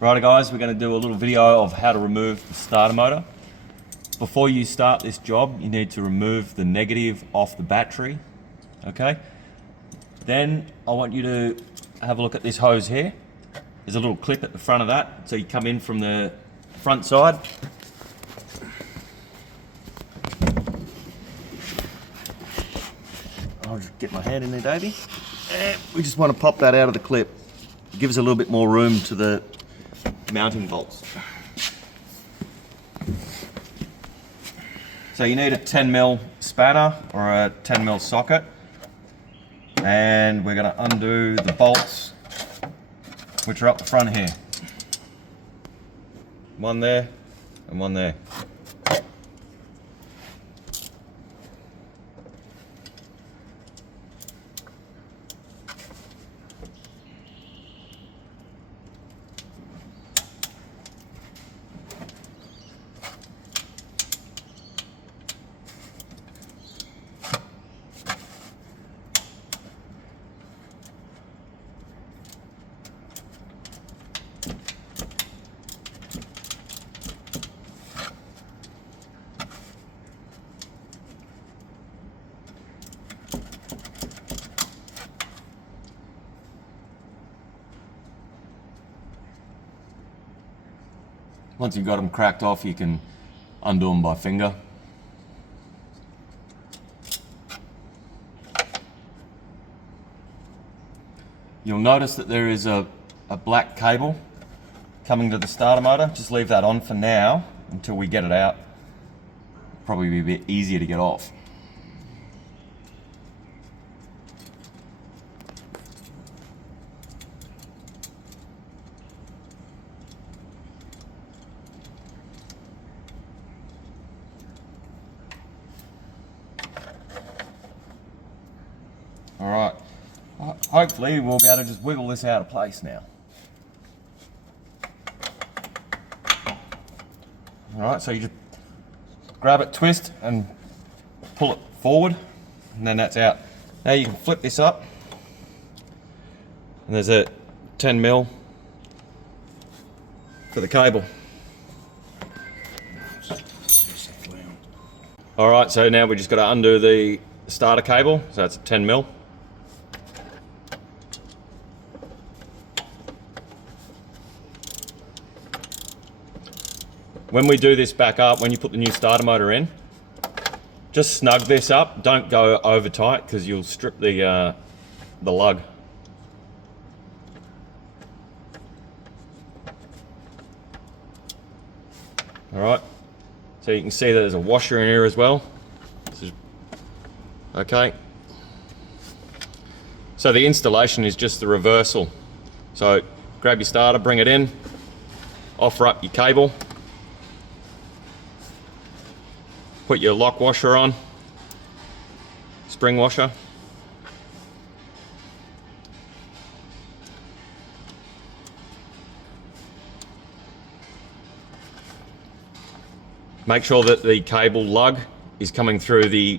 Righty guys, we're going to do a little video of how to remove the starter motor. Before you start this job, you need to remove the negative off the battery, okay? Then I want you to have a look at this hose here. There's a little clip at the front of that, so you come in from the front side. I'll just get my hand in there, Davey. And we just want to pop that out of the clip. It gives a little bit more room to the mounting bolts. So you need a 10mm spanner or a 10mm socket, and we're going to undo the bolts which are up the front here. One there and one there. Once you've got them cracked off, you can undo them by finger. You'll notice that there is a black cable coming to the starter motor. Just leave that on for now until we get it out. Probably be a bit easier to get off. Alright, hopefully we'll be able to just wiggle this out of place now. Alright, so you just grab it, twist and pull it forward, and then that's out. Now you can flip this up, and there's a 10mm for the cable. Alright, so now we just got to undo the starter cable, so that's a 10mm. When we do this back up, when you put the new starter motor in, just snug this up. Don't go over tight because you'll strip the lug. All right, so you can see that there's a washer in here as well. Okay. So the installation is just the reversal. So grab your starter, bring it in, offer up your cable. Put your lock washer on, spring washer. Make sure that the cable lug is coming through the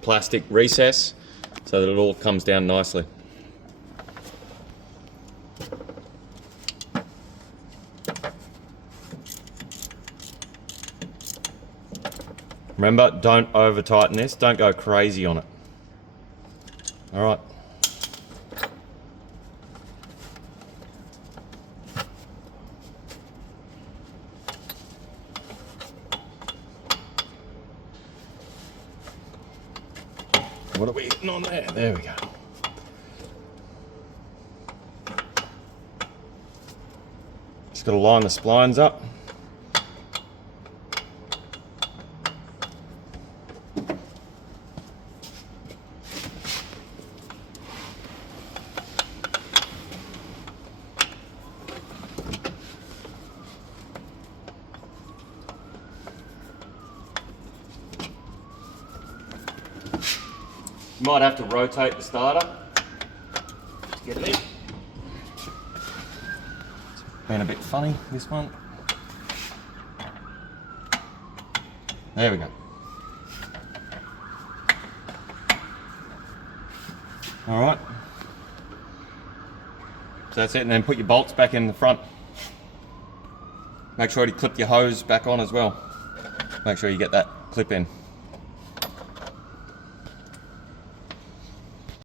plastic recess so that it all comes down nicely. Remember, don't over tighten this, don't go crazy on it. All right. What are we hitting on there? There we go. Just got to line the splines up. You might have to rotate the starter to get it in. It's been a bit funny, this one. There we go. All right. So that's it, and then put your bolts back in the front. Make sure to clip your hose back on as well. Make sure you get that clip in.